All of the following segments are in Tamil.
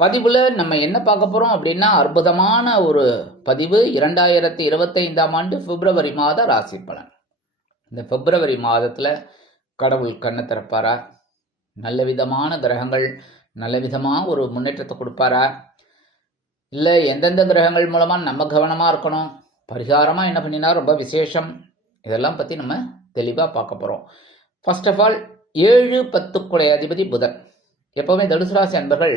பதிவில் நம்ம என்ன பார்க்க போகிறோம் அப்படின்னா அற்புதமான ஒரு பதிவு இரண்டாயிரத்தி இருபத்தைந்தாம் ஆண்டு பிப்ரவரி மாத ராசி பலன். இந்த பிப்ரவரி மாதத்தில் கடவுள் கண்ணை திறப்பாரா? நல்ல விதமான கிரகங்கள் நல்ல விதமாக ஒரு முன்னேற்றத்தை கொடுப்பாரா? இல்லை எந்தெந்த கிரகங்கள் மூலமாக நம்ம கவனமாக இருக்கணும்? பரிகாரமாக என்ன பண்ணினா ரொம்ப விசேஷம். இதெல்லாம் பற்றி நம்ம தெளிவாக பார்க்க போகிறோம் ஃபர்ஸ்ட் ஆஃப் ஆல் ஏழு பத்துக்குடைய அதிபதி புதன். எப்போவுமே தனுசு ராசி அன்பர்கள்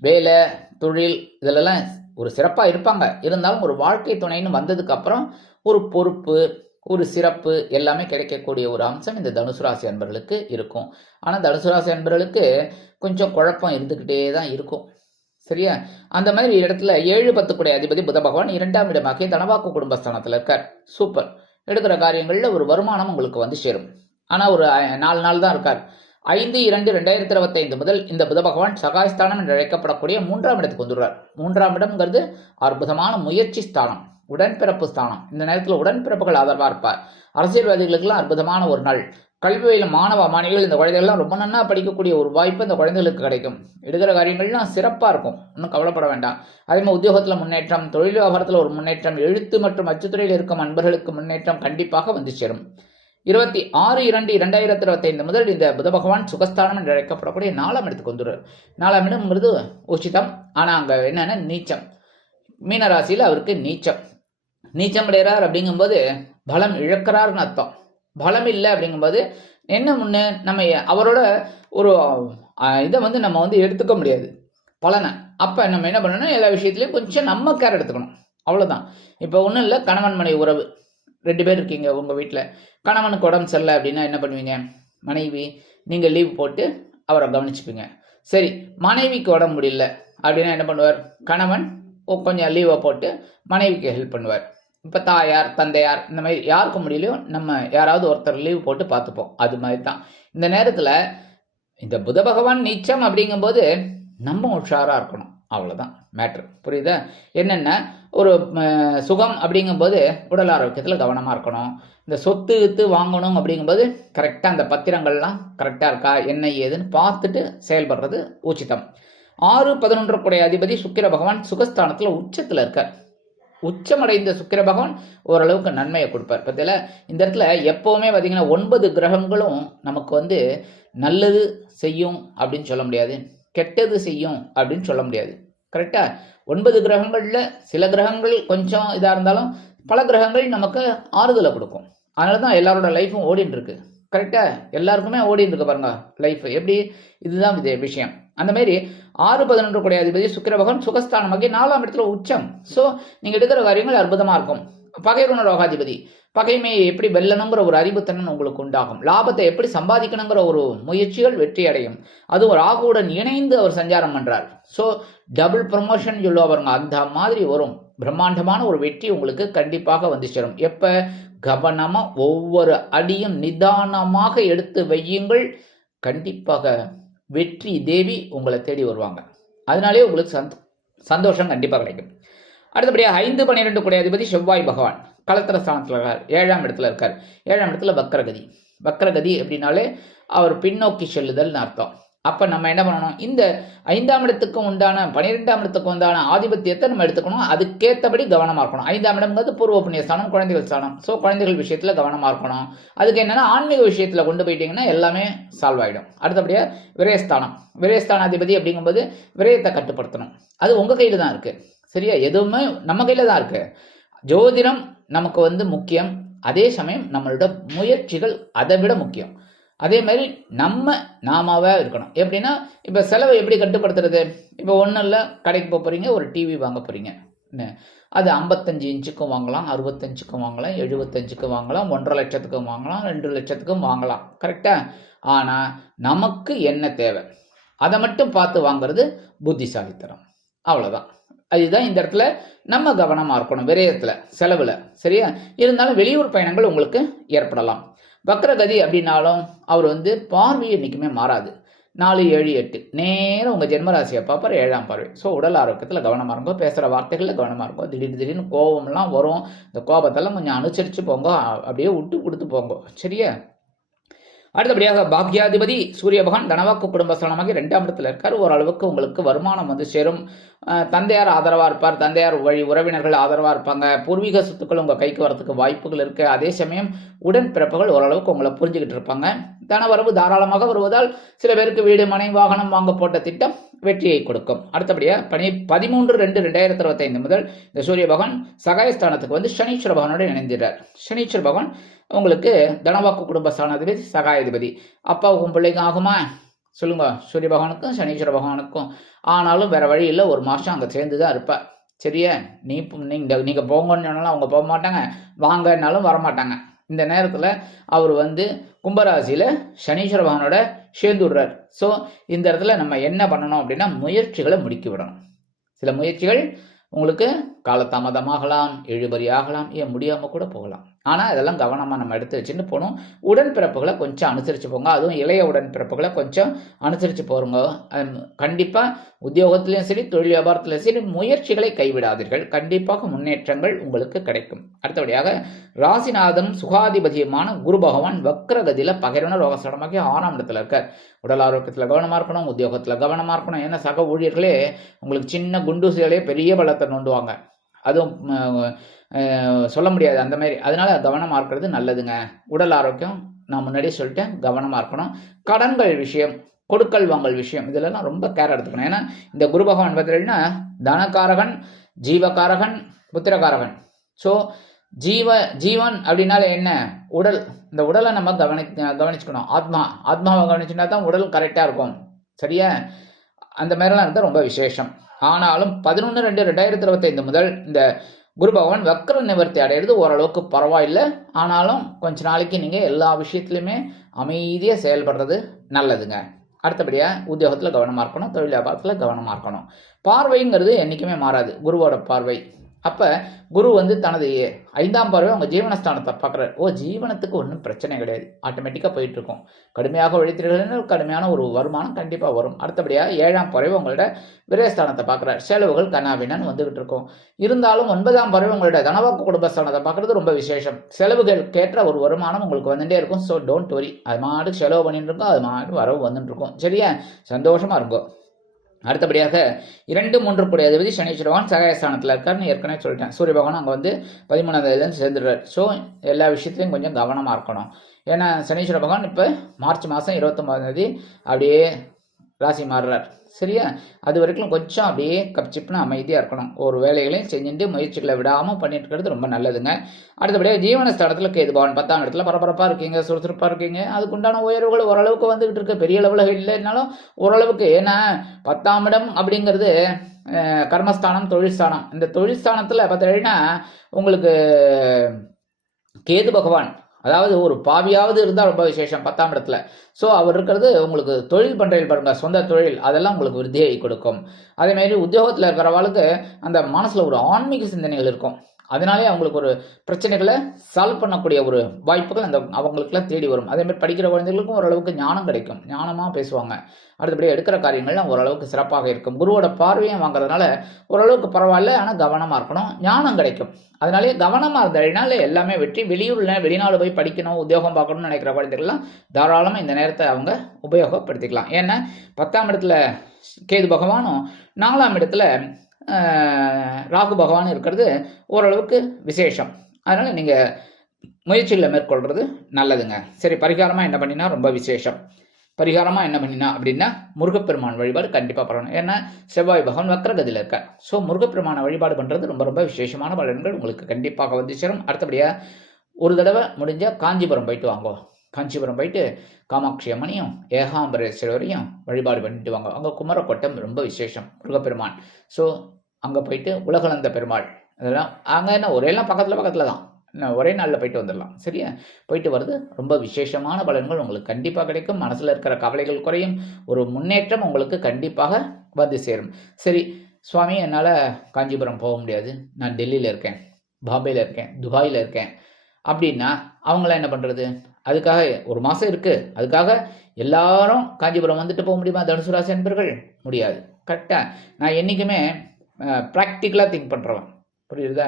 வேலை தொழில் இதிலெல்லாம் ஒரு சிறப்பாக இருப்பாங்க. இருந்தாலும் ஒரு வாழ்க்கை துணைன்னு வந்ததுக்கப்புறம் ஒரு பொறுப்பு ஒரு சிறப்பு எல்லாமே கிடைக்கக்கூடிய ஒரு அம்சம் இந்த தனுசு ராசி அன்பர்களுக்கு இருக்கும். ஆனால் தனுசு ராசி அன்பர்களுக்கு கொஞ்சம் குழப்பம் இருந்துக்கிட்டே தான் இருக்கும். சரியா? அந்த மாதிரி இடத்துல ஏழு பத்துக்குடைய அதிபதி புத பகவான் இரண்டாம் இடமாகிய தனவாக்கு குடும்பஸ்தானத்தில் இருக்கார். சூப்பர். எடுக்கிற காரியங்களில் ஒரு வருமானம் உங்களுக்கு வந்து சேரும். ஆனால் ஒரு நாலு நாள் தான் இருக்கார். ஐந்து இரண்டு ரெண்டாயிரத்தி இருபத்தைந்து முதல் இந்த புத பகவான் சகாயஸ்தானம் என்று அழைக்கப்படக்கூடிய மூன்றாம் இடத்துக்கு வந்துடுறார். மூன்றாம் இடம்ங்கிறது அற்புதமான முயற்சி ஸ்தானம் உடன்பிறப்பு ஸ்தானம். இந்த நேரத்தில் உடன்பிறப்புகள் ஆதரவாக இருப்பார். அரசியல்வாதிகளுக்கெல்லாம் அற்புதமான ஒரு நாள். கல்வியில் மாணவ மாணவிகள் இந்த குழந்தைகள்லாம் ரொம்ப நன்னா படிக்கக்கூடிய ஒரு வாய்ப்பு இந்த குழந்தைகளுக்கு கிடைக்கும். எடுக்கிற காரியங்கள்லாம் சிறப்பாக இருக்கும். ஒன்றும் கவலைப்பட வேண்டாம். அதே மாதிரி உத்தியோகத்தில் முன்னேற்றம் தொழில் வியாபாரத்தில் ஒரு முன்னேற்றம் எழுத்து மற்றும் அச்சுத்துறையில் இருக்கும் அன்பர்களுக்கு முன்னேற்றம் கண்டிப்பாக வந்து சேரும். இருபத்தி ஆறு இரண்டு இரண்டாயிரத்தி இருபத்தைந்து முதல் இந்த புத பகவான் சுகஸ்தானம் என்று அழைக்கப்படக்கூடிய நாலாம் இடத்துக்கு வந்துடுறார். நாலாம் இடம்ங்கிறது உச்சிதம். ஆனால் அங்கே என்னென்னா நீச்சம். மீனராசியில் அவருக்கு நீச்சம். நீச்சம் அடைகிறார் அப்படிங்கும்போது பலம் இழக்கிறார்னு அர்த்தம். பலம் இல்லை அப்படிங்கும்போது என்ன முன்னு நம்ம அவரோட ஒரு இதை வந்து நம்ம வந்து எடுத்துக்க முடியாது. பலனை. அப்போ நம்ம என்ன பண்ணணும்? எல்லா விஷயத்துலையும் கொஞ்சம் நம்ம கேர் எடுத்துக்கணும். அவ்வளோதான் இப்போ ஒன்றும் இல்லை கணவன் மனை உறவு. ரெண்டு பேர் இருக்கீங்க உங்கள் வீட்டில் கணவனுக்கு உடம்பு சரியில்லை அப்படின்னா என்ன பண்ணுவீங்க? மனைவி நீங்கள் லீவ் போட்டு அவரை கவனிச்சுப்பீங்க. சரி மனைவிக்கு உடம்பு முடியல அப்படின்னா என்ன பண்ணுவார்? கணவன் கொஞ்சம் லீவை போட்டு மனைவிக்கு ஹெல்ப் பண்ணுவார். இப்போ தாயார் தந்தையார் இந்த மாதிரி யாருக்கு முடியலையோ நம்ம யாராவது ஒருத்தர் லீவ் போட்டு பார்த்துப்போம். அது மாதிரி தான். இந்த நேரத்தில் இந்த புத பகவான் நீச்சம் அப்படிங்கும்போது நம்ம உஷாராக இருக்கணும். அவ்வளோதான் மேட்ரு புரியுதா? என்னென்ன ஒரு சுகம் அப்படிங்கும்போது உடல் ஆரோக்கியத்தில் கவனமாக இருக்கணும். இந்த சொத்து வித்து வாங்கணும் அப்படிங்கும்போது கரெக்டாக அந்த பத்திரங்கள்லாம் கரெக்டாக இருக்கா என்ன ஏதுன்னு பார்த்துட்டு செயல்படுறது உச்சிதம். ஆறு பதினொன்று கூடிய அதிபதி சுக்கிர பகவான் சுகஸ்தானத்தில் உச்சத்தில் இருக்கார். உச்சமடைந்த சுக்கிர பகவான் ஓரளவுக்கு நன்மையை கொடுப்பார். பத்தியில் இந்த இடத்துல எப்போவுமே பார்த்திங்கன்னா ஒன்பது கிரகங்களும் நமக்கு வந்து நல்லது செய்யும் அப்படின்னு சொல்ல முடியாது. கெட்டது செய்யும் அப்படின்னு சொல்ல முடியாது. கரெக்டாக ஒன்பது கிரகங்களில் சில கிரகங்கள் கொஞ்சம் இதாக இருந்தாலும் பல கிரகங்கள் நமக்கு ஆறுதலை கொடுக்கும். அதனால தான் எல்லாரோட லைஃப்பும் ஓடின்னு இருக்கு எல்லாருக்குமே ஓடின்னு இருக்கு பாருங்க லைஃப் எப்படி? இதுதான் இது விஷயம். அந்த மாதிரி ஆறு பதினொன்று கூடிய அதிபதி சுக்கிர பகவான் சுகஸ்தானமாகி நாலாம் இடத்துல உச்சம். ஸோ நீங்கள் எடுக்கிற காரியங்கள் அற்புதமாக இருக்கும். பகைவன ரோகாதிபதி பகைமையை எப்படி வெல்லணுங்கிற ஒரு அறிவுத்தன்மை உங்களுக்கு உண்டாகும். லாபத்தை எப்படி சம்பாதிக்கணுங்கிற ஒரு முயற்சிகள் வெற்றி அடையும் அதுவும் ராகுவுடன் இணைந்து அவர் சஞ்சாரம் பண்ணுறார் ஸோ டபுள் ப்ரொமோஷன் சொல்லுவா அந்த மாதிரி வரும். பிரம்மாண்டமான ஒரு வெற்றி உங்களுக்கு கண்டிப்பாக வந்து சேரும். எப்போ? கவனமாக ஒவ்வொரு அடியும் நிதானமாக எடுத்து வையுங்கள். கண்டிப்பாக வெற்றி தேவி உங்களை தேடி வருவாங்க. அதனாலே உங்களுக்கு சந்தோ சந்தோஷம் கண்டிப்பாக கிடைக்கும். அடுத்தபடியாக ஐந்து பன்னிரெண்டு குடையாதிபதி அதிபதி செவ்வாய் பகவான் களத்திர ஸ்தானத்தில் இருக்கார் ஏழாம் இடத்துல இருக்கார். ஏழாம் இடத்துல வக்கரகதி வக்கரகதி அப்படின்னாலே அவர் பின்னோக்கி செல்லுதல்னு அர்த்தம். அப்போ நம்ம என்ன பண்ணணும்? இந்த ஐந்தாம் இடத்துக்கு உண்டான பன்னிரெண்டாம் இடத்துக்கு உண்டான ஆதிபத்தியத்தை நம்ம எடுத்துக்கணும். அதுக்கேற்றபடி கவனமாக இருக்கணும். ஐந்தாம் இடம்ங்கிறது பூர்வ புண்ணிய ஸ்தானம் குழந்தைகள் ஸ்தானம். ஸோ குழந்தைகள் விஷயத்தில் கவனமாக இருக்கணும். அதுக்கு என்னென்னா ஆன்மீக விஷயத்தில் கொண்டு போயிட்டீங்கன்னா எல்லாமே சால்வ் ஆகிடும் அடுத்தபடியாக விரயஸ்தானம். விரயஸ்தானாதிபதி அப்படிங்கும்போது விரயத்தை கட்டுப்படுத்தணும். அது உங்கள் கையில் தான் இருக்குது சரியா? எதுவுமே நம்ம கையில் தான் இருக்குது ஜோதிடம் நமக்கு வந்து முக்கியம். அதே சமயம் நம்மளோட முயற்சிகள் அதை விட முக்கியம். அதே மாதிரி நம்ம நாமாவே இருக்கணும். எப்படின்னா இப்போ செலவை எப்படி கட்டுப்படுத்துறது? இப்போ ஒன்றும் இல்லை கடைக்கு போக போகிறீங்க ஒரு டிவி வாங்க போகிறீங்க அது ஐம்பத்தஞ்சு இன்ச்சுக்கும் வாங்கலாம் அறுபத்தஞ்சுக்கும் வாங்கலாம் எழுபத்தஞ்சுக்கும் வாங்கலாம் ஒன்றரை லட்சத்துக்கும் வாங்கலாம் ரெண்டு லட்சத்துக்கும் வாங்கலாம். கரெக்டாக ஆனால் நமக்கு என்ன தேவை? அதை மட்டும் பார்த்து வாங்குறது புத்திசாலித்தனம். அவ்வளோதான் அதுதான் இந்த இடத்துல நம்ம கவனமாக இருக்கணும் விரயத்தில் செலவில். சரியா? இருந்தாலும் வெளியூர் பயணங்கள் உங்களுக்கு ஏற்படலாம். வக்ரகதி அப்படின்னாலும் அவர் வந்து பார்வை என்றைக்குமே மாறாது. நாலு ஏழு எட்டு. நேரம் உங்கள் ஜென்மராசியை பார்ப்பார் ஏழாம் பார்வை. ஸோ உடல் ஆரோக்கியத்தில் கவனமாக இருக்கும் பேசுகிற வார்த்தைகளில் கவனமாக இருக்கும் திடீர் திடீர்னு கோபம்லாம் வரும். இந்த கோபத்தெல்லாம் கொஞ்சம் அனுசரித்து போங்க அப்படியே விட்டு கொடுத்து போங்க. சரியா? அடுத்தபடியாக பாக்யாதிபதி சூரிய பகவான் தனவாக்கு குடும்பஸ்தானமாக ரெண்டாம் இடத்துல இருக்கார். ஓரளவுக்கு உங்களுக்கு வருமானம் வந்து சேரும். தந்தையார் ஆதரவாக இருப்பார். தந்தையார் வழி உறவினர்கள் ஆதரவாக இருப்பாங்க. பூர்வீக சொத்துக்கள் உங்கள் கைக்கு வரதுக்கு வாய்ப்புகள் இருக்குது அதே சமயம் உடன்பிறப்புகள் ஓரளவுக்கு உங்களை புரிஞ்சுக்கிட்டு இருப்பாங்க. தனவரவு தாராளமாக வருவதால் சில பேருக்கு வீடு மனை வாகனம் வாங்க போட்ட திட்டம் வெற்றியை கொடுக்கும். அடுத்தபடியாக பனி பதிமூன்று ரெண்டு ரெண்டாயிரத்தி இருபத்தைந்து முதல் இந்த சூரிய பகவான் சகாயஸ்தானத்துக்கு வந்து சனீஸ்வர பகவானோடு இணைந்திறார் சனீஸ்வர பகவான் உங்களுக்கு தனவாக்கு குடும்ப ஸ்தானாதிபதி சகாயாதிபதி. அப்பாவுக்கும் பிள்ளைக்கும் ஆகுமா? சொல்லுங்க. சூரிய பகவானுக்கும் சனீஸ்வர பகவானுக்கும். ஆனாலும் வேற வழி இல்லை. ஒரு மாதம் அங்கே சேர்ந்து தான் இருப்ப. சரியா? நீ நீங்கள் நீங்கள் போங்கன்னு சொன்னாலும் அவங்க போக மாட்டாங்க. வாங்கன்னாலும் வரமாட்டாங்க. இந்த நேரத்தில் அவர் வந்து கும்பராசியில் சனீஸ்வர பகவானோட சேர்ந்து விடுறார் ஸோ இந்த இடத்துல நம்ம என்ன பண்ணணும் அப்படின்னா முயற்சிகளை முடுக்கி விடணும் சில முயற்சிகள் உங்களுக்கு காலதாமதமாகலாம் இழுபறி ஆகலாம் ஏன் முடியாமல் கூட போகலாம். ஆனால் இதெல்லாம் கவனமாக நம்ம எடுத்து வச்சுட்டு போகணும். உடன்பிறப்புகளை கொஞ்சம் அனுசரித்து போங்க. அதுவும் இளைய உடன்பிறப்புகளை கொஞ்சம் அனுசரித்து போகிறோங்க கண்டிப்பாக உத்தியோகத்திலையும் சரி தொழில் வியாபாரத்திலையும் சரி முயற்சிகளை கைவிடாதீர்கள். கண்டிப்பாக முன்னேற்றங்கள் உங்களுக்கு கிடைக்கும். அடுத்தபடியாக ராசிநாதனும் சுகாதிபதியுமான குரு பகவான் வக்ரகதியில் பகிரன ரோகசடமாக்கி ஆறாம் இடத்துல இருக்கார். உடல் ஆரோக்கியத்தில் கவனமாக இருக்கணும் உத்தியோகத்தில் கவனமாக இருக்கணும். ஏன்னா சக ஊழியர்களே உங்களுக்கு சின்ன குண்டூசிகளே பெரிய பலத்தை நோண்டுவாங்க. அதுவும் சொல்ல முடியாது அந்த மாதிரி. அதனால் கவனமாக இருக்கிறது நல்லதுங்க. உடல் ஆரோக்கியம் நான் முன்னாடியே சொல்லிட்டேன் கவனமாக இருக்கணும் கடன்கள் விஷயம் கொடுக்கல் வாங்கல் விஷயம் இதெல்லாம் ரொம்ப கேர் எடுத்துக்கணும். ஏன்னா இந்த குரு பகவான் பார்த்தீங்கன்னா தனக்காரகன் ஜீவகாரகன் புத்திரகாரகன் ஸோ ஜீவ ஜீவன் அப்படின்னால என்ன? உடல். இந்த உடலை நம்ம கவனி கவனிச்சுக்கணும். ஆத்மா. ஆத்மாவை கவனிச்சுனா தான் உடல் கரெக்டாக இருக்கும். சரியா? அந்த மாதிரிலாம் இருந்தால் ரொம்ப விசேஷம். ஆனாலும் பதினொன்று ரெண்டு ரெண்டாயிரத்தி இருபத்தைந்து முதல் இந்த குரு பகவான் வக்கர நிவர்த்தி அடையிறது ஓரளவுக்கு பரவாயில்லை. ஆனாலும் கொஞ்ச நாளைக்கு நீங்கள் எல்லா விஷயத்துலையுமே அமைதியாக செயல்படுறது நல்லதுங்க. அடுத்தபடியாக உத்தியோகத்தில் கவனமாக இருக்கணும் தொழில் வியாபாரத்தில் கவனமாக இருக்கணும். பார்வைங்கிறது என்றைக்குமே மாறாது. குருவோட பார்வை. அப்போ குரு வந்து தனது ஐந்தாம் பார்வை அவங்க ஜீவனஸ்தானத்தை பார்க்குறாரு. ஓ ஜீவனத்துக்கு ஒன்றும் பிரச்சனை கிடையாது. ஆட்டோமேட்டிக்காக போயிட்டுருக்கோம் கடுமையாக உழைத்தீர்கள் கடுமையான ஒரு வருமானம் கண்டிப்பாக வரும். அடுத்தபடியாக ஏழாம் பறவை உங்களோட விரயஸ்தானத்தை பார்க்குறாரு. செலவுகள் கனாவினான்னு வந்துகிட்டு இருக்கும். இருந்தாலும் ஒன்பதாம் பறவை உங்களோட தனவாக்கு குடும்பஸ்தானத்தை பார்க்குறது ரொம்ப விசேஷம். செலவுகளுக்கேற்ற ஒரு வருமானம் உங்களுக்கு வந்துட்டே இருக்கும். ஸோ டோன்ட் வரி அது மாட்டுக்கு செலவு பண்ணிட்டு இருக்கும். அது மாட்டு வரவு வந்துட்டு இருக்கும். சரியா? சந்தோஷமாக இருக்கும் அடுத்தபடியாக இரண்டு மூன்று புடைய அதிபதி சனீஸ்வர பகவான் சகாயஸ்தானத்தில் இருக்காருன்னு ஏற்கனவே சொல்லிட்டேன். சூரிய பகவான் அங்கே வந்து பதிமூணாம் தேதியிலேருந்து சேர்ந்துடுறாரு. ஸோ எல்லா விஷயத்துலையும் கொஞ்சம் கவனமாக இருக்கணும். ஏன்னா சனீஸ்வர பகவான் இப்போ மார்ச் மாதம் இருபத்தொம்பதாம் தேதி அப்படியே ராசி மாறுறார். சரியா? அது வரைக்கும் கொஞ்சம் அப்படியே கப்சிப்புன்னு அமைதியாக இருக்கணும். ஒரு வேலைகளையும் செஞ்சுட்டு முயற்சிகளை விடாமல் பண்ணிட்டு இருக்கிறது ரொம்ப நல்லதுங்க. அடுத்தபடியாக ஜீவனஸ்தலத்தில் கேதுபவன் பத்தாம் இடத்துல பரபரப்பாக இருக்கீங்க சுறுசுறுப்பாக இருக்கீங்க. அதுக்குண்டான உயர்வுகள் ஓரளவுக்கு வந்துகிட்டு இருக்கு. பெரிய லெவலில் இல்லைன்னாலும் ஓரளவுக்கு ஏன்னா பத்தாம் இடம் அப்படிங்கிறது கர்மஸ்தானம் தொழில்ஸ்தானம். இந்த தொழில்ஸ்தானத்தில் பார்த்தீங்கன்னா உங்களுக்கு கேது பகவான் அதாவது ஒரு பாவியாவது இருந்தால் ரொம்ப விசேஷம் பத்தாம் இடத்துல. ஸோ அவர் இருக்கிறது உங்களுக்கு தொழில் பண்ணுறீங்க பாருங்க சொந்த தொழில் அதெல்லாம் உங்களுக்கு விருத்தியை கொடுக்கும். அதேமாரி உத்தியோகத்தில் இருக்கிறவளுக்கு அந்த மனசில் ஒரு ஆன்மீக சிந்தனைகள் இருக்கும். அதனாலே அவங்களுக்கு ஒரு பிரச்சனைகளை சால்வ் பண்ணக்கூடிய ஒரு வாய்ப்புகள் அந்த அவங்களுக்குலாம் தேடி வரும். அதேமாதிரி படிக்கிற குழந்தைகளுக்கும் ஓரளவுக்கு ஞானம் கிடைக்கும். ஞானமாக பேசுவாங்க. அடுத்தபடியாக எடுக்கிற காரியங்கள்லாம் ஓரளவுக்கு சிறப்பாக இருக்கும். குருவோட பார்வையும் வாங்குறதுனால ஓரளவுக்கு பரவாயில்ல ஆனால் கவனமாக இருக்கணும். ஞானம் கிடைக்கும். அதனாலே கவனமாக இருந்ததுனால எல்லாமே வெற்றி. வெளியூரில் வெளிநாடு போய் படிக்கணும் உத்தியோகம் பார்க்கணும்னு நினைக்கிற குழந்தைகள்லாம் தாராளமாக இந்த நேரத்தை அவங்க உபயோகப்படுத்திக்கலாம். ஏன்னா பத்தாம் இடத்துல கேது பகவானும் நாலாம் இடத்துல ராகு பகவான் இருக்கிறது ஓரளவுக்கு விசேஷம். அதனால் நீங்கள் முயற்சியில் மேற்கொள்கிறது நல்லதுங்க. சரி பரிகாரமாக என்ன பண்ணினா ரொம்ப விசேஷம். பரிகாரமாக என்ன பண்ணினா அப்படின்னா முருகப்பெருமான் வழிபாடு கண்டிப்பாக பண்ணணும். ஏன்னா செவ்வாய் பகவான் வக்கரகதியில் இருக்க ஸோ முருகப்பெருமானை வழிபாடு பண்ணுறது ரொம்ப ரொம்ப விசேஷமான பலன்கள் உங்களுக்கு கண்டிப்பாக வந்து சேரும். அடுத்தபடியாக ஒரு தடவை முடிஞ்சால் காஞ்சிபுரம் போயிட்டு வாங்கோ. காஞ்சிபுரம் போயிட்டு காமாட்சி அம்மனையும் ஏகாம்பரேஸ்வரரையும் வழிபாடு பண்ணிட்டு வாங்க. அங்கே குமரக்கோட்டம் ரொம்ப விசேஷம் முருகப்பெருமான். ஸோ அங்கே போயிட்டு உலகளந்த பெருமாள். அதெல்லாம் அங்கே என்ன ஒரே எல்லாம் பக்கத்தில் பக்கத்தில் தான். ஒரே நாளில் போயிட்டு வந்துடலாம். சரியா? போயிட்டு வர்றது ரொம்ப விசேஷமான பலன்கள் உங்களுக்கு கண்டிப்பாக கிடைக்கும். மனசில் இருக்கிற கவலைகள் குறையும். ஒரு முன்னேற்றம் உங்களுக்கு கண்டிப்பாக வந்து சேரும். சரி சுவாமி என்னால் காஞ்சிபுரம் போக முடியாது. நான் டெல்லியில் இருக்கேன். பாம்பேயில் இருக்கேன். துபாயில் இருக்கேன். அப்படின்னா அவங்களாம் என்ன பண்ணுறது அதுக்காக ஒரு மாதம் இருக்குது அதுக்காக எல்லாரும் காஞ்சிபுரம் வந்துட்டு போக முடியுமா? தனுசு ராசி என்பர்கள் முடியாது. கரெக்டாக நான் என்றைக்குமே ப்ராக்டிக்கலாக திங்க் பண்ணுறவன் புரியுதா?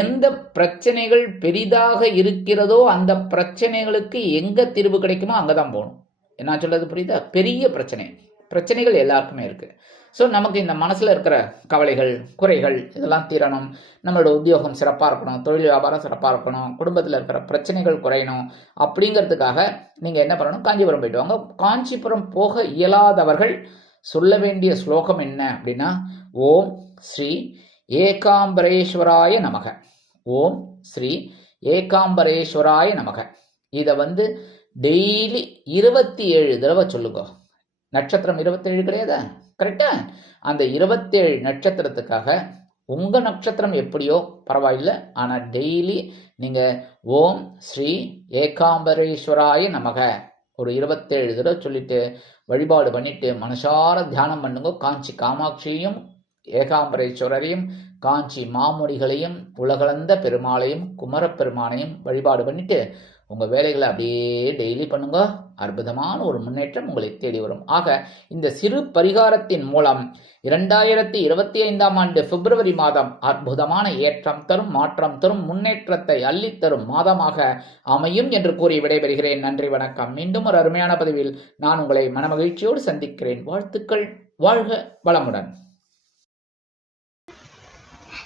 எந்த பிரச்சனைகள் பெரிதாக இருக்கிறதோ அந்த பிரச்சனைகளுக்கு எங்கே தீர்வு கிடைக்குமோ அங்கே தான் போகணும். என்ன சொல்கிறது புரியுதா? பெரிய பிரச்சனை. பிரச்சனைகள் எல்லாருக்குமே இருக்குது ஸோ நமக்கு இந்த மனசில் இருக்கிற கவலைகள் குறைகள் இதெல்லாம் தீரணும். நம்மளோட உத்தியோகம் சிறப்பாக இருக்கணும். தொழில் வியாபாரம் சிறப்பாக இருக்கணும். குடும்பத்தில் இருக்கிற பிரச்சனைகள் குறையணும். அப்படிங்கிறதுக்காக நீங்கள் என்ன பண்ணணும்? காஞ்சிபுரம் போயிட்டு வாங்க. காஞ்சிபுரம் போக இயலாதவர்கள் சொல்ல வேண்டிய ஸ்லோகம் என்ன அப்படின்னா ஓம் ஸ்ரீ ஏகாம்பரேஸ்வராய நமக. ஓம் ஸ்ரீ ஏகாம்பரேஸ்வராய நமக. இதை வந்து டெய்லி இருபத்தி ஏழு தடவை சொல்லுங்க. நட்சத்திரம் இருபத்தேழு கிடையாதா கரெக்டா அந்த இருபத்தேழு நட்சத்திரத்துக்காக உங்கள் நட்சத்திரம் எப்படியோ பரவாயில்லை. ஆனால் டெய்லி நீங்கள் ஓம் ஸ்ரீ ஏகாம்பரேஸ்வராய நமக. ஒரு இருபத்தேழு தடவை சொல்லிட்டு வழிபாடு பண்ணிட்டு மனசார தியானம் பண்ணுங்க. காஞ்சி காமாட்சியையும் ஏகாம்பரேஸ்வரரையும் காஞ்சி மாமுனிகளையும் உலகளந்த பெருமாளையும் குமரப்பெருமானையும் வழிபாடு பண்ணிட்டு உங்கள் வேலைகளை அப்படியே டெய்லி பண்ணுங்க. அற்புதமான ஒரு முன்னேற்றம் உங்களை தேடி வரும். ஆக இந்த சிறு பரிகாரத்தின் மூலம் இரண்டாயிரத்தி இருபத்தி ஐந்தாம் ஆண்டு பிப்ரவரி மாதம் அற்புதமான ஏற்றம் தரும் மாற்றம் தரும் முன்னேற்றத்தை அள்ளித்தரும் மாதமாக அமையும் என்று கூறி விடைபெறுகிறேன். நன்றி வணக்கம். மீண்டும் ஒரு அருமையான பதிவில் நான் உங்களை மனமகிழ்ச்சியோடு சந்திக்கிறேன். வாழ்த்துக்கள். வாழ்க வளமுடன்.